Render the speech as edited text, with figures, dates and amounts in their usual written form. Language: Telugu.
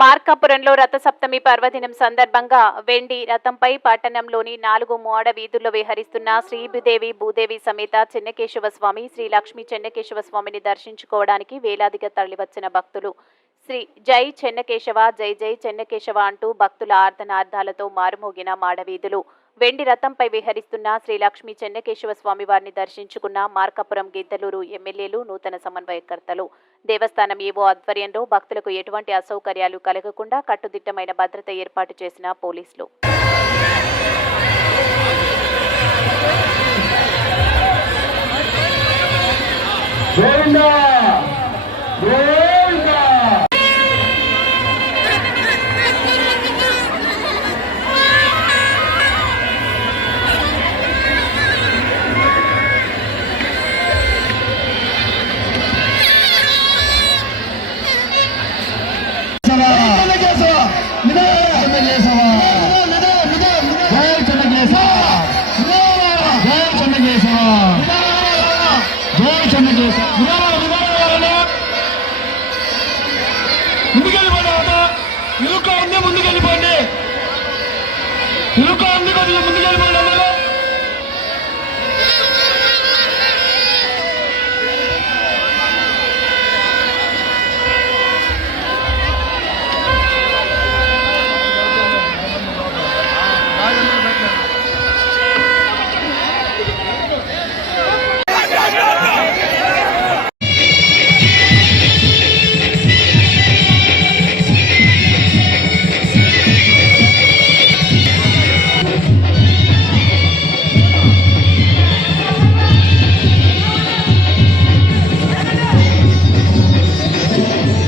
మార్కాపురంలో రథసప్తమి పర్వదినం సందర్భంగా వెండి రథంపై పట్టణంలోని 4 మోడ వీధుల్లో విహరిస్తున్న శ్రీదేవి భూదేవి సమేత చెన్నకేశవ స్వామి, శ్రీ లక్ష్మీ చెన్నకేశవ స్వామిని దర్శించుకోవడానికి వేలాదిగా తరలివచ్చిన భక్తులు శ్రీ జై చెన్నకేశవ, జై జై చెన్నకేశవ అంటూ భక్తుల ఆర్తనాదాలతో మారుమోగిన మాడవీధులు. వెండి రథంపై విహరిస్తున్న శ్రీ లక్ష్మీ చెన్నకేశవ స్వామి వారిని దర్శించుకున్న మార్కాపురం గిద్దలూరు ఎమ్మెల్యేలు, నూతన సమన్వయకర్తలు. దేవస్థానం ఈవో ఆధ్వర్యంలో భక్తులకు ఎటువంటి అసౌకర్యాలు కలగకుండా కట్టుదిట్టమైన భద్రత ఏర్పాటు చేసిన పోలీసులు. ముందుకెళ్ళిపోండి, ముందుకెళ్ళిపోండి.